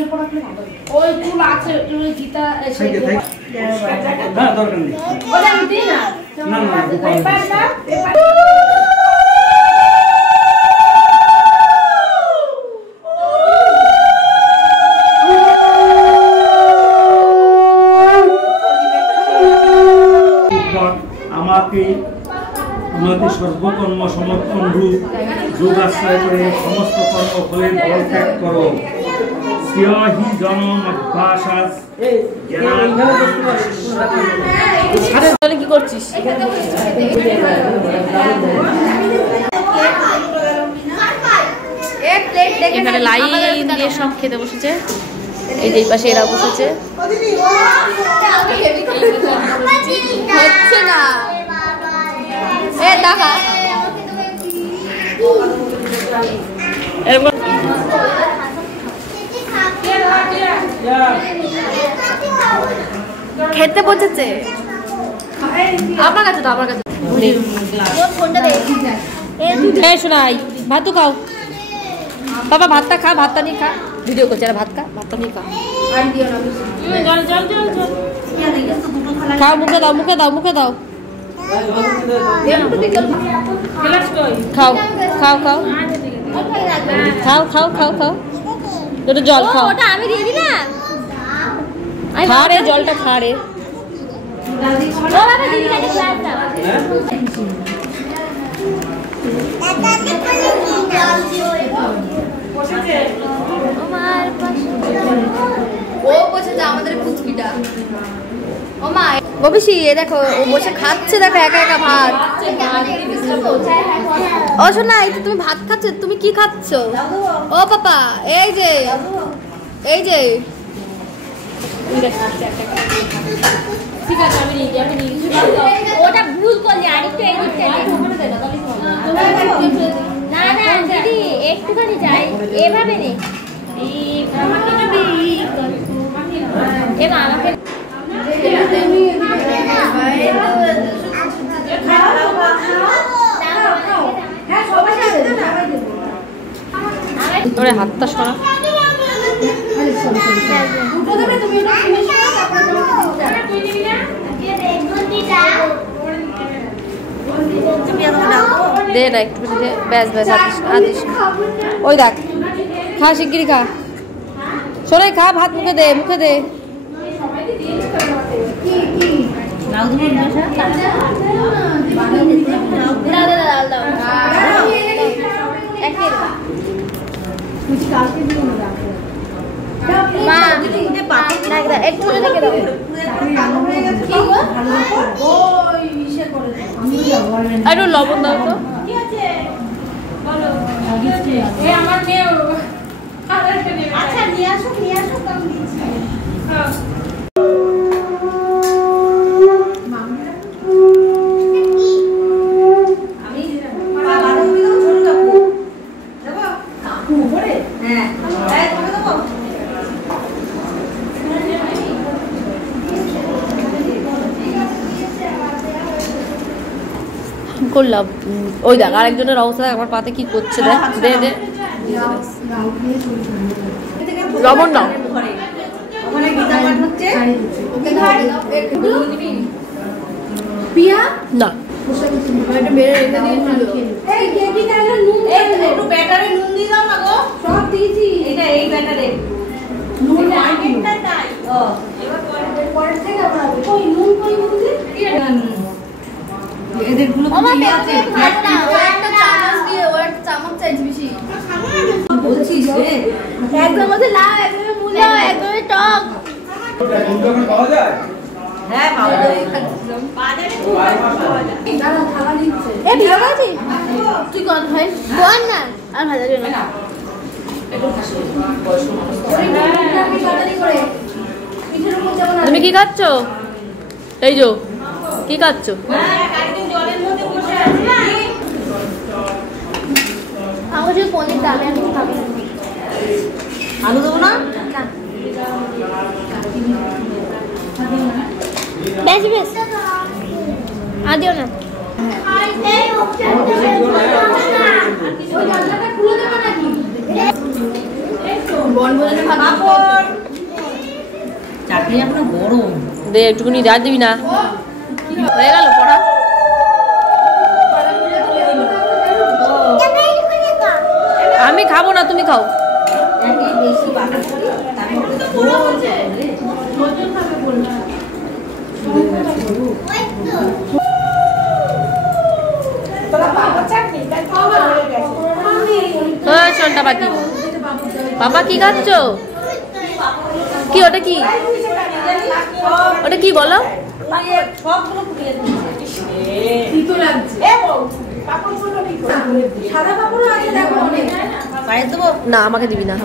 ওই ফুল আছে তুমি গীতা এসে হ্যাঁ দরকার নেই ওটা আমি দিই না না না পেপার না পেপার আমাকে আমাদের সর্বকর্ম সমর্পণ রূপ যোগাশ্রয় করে সমস্ত কর্মফলের ফল ত্যাগ করো স্বহি জনম অভ্যাসাস কি করছিস এখানে লাইন দিয়ে সব খেতে বসেছে এই যে পাশে এরা বসেছে হচ্ছে না এ দেখা খেতে বসেছে আপনার কাছে তো আমার কাছে শোনাই ভাত তো খাও বাবা ভাতটা খা ভাতটা নিয়ে খা ভিডিও করছে আর ভাত খা ভাতটা নিয়ে খা খাও মুখে দাও মুখে দাও মুখে দাও খাও খাও খাও খাও খাও খাও খাও একটু জল খাও ওটা আমি দিয়ে দিলাম খা রে জলটা খা রে ও বসেছে আমাদের কুচকিটা ও মা ববিশি এ দেখো ও বসে খাচ্ছে দেখো একা একা ভাত ও শোনা এই তুমি ভাত খাচ্ছ তুমি কি খাচ্ছ ও পাপা এই যে ঠিক আছে আমি ওটা ভুল করলি আরেকটু এই দিকটা না না দিদি একটুখানি যাই এভাবে নে আমাকে তোরে হাতটা সরা দে না একটু ব্যাস ব্যাস আদিস ওই দেখ খা শিগগিরি খা সরে খা ভাত মুখে দে মুখে দে একটু লবণ দাও তো আচ্ছা নিয়ে আসো করলাম ওই দেখ আরেকজনের অবস্থা আমার পাতে কি করছে দেখ দে দে লবণ দাও না তুমি কি খাচ্ছ এই যো কি খাচ্ছ আলু দেবো না বেশ বেশ আদিও না বনভোজনে দে একটুকুনি আর দিবি না, হয়ে গেল পড়া। আমি খাবো না, তুমি খাও। শোনটা বাকি বাবা কি খাচ্ছ? কি ওটা কি? ওটা কি বলো? না আমাকে দিবি না।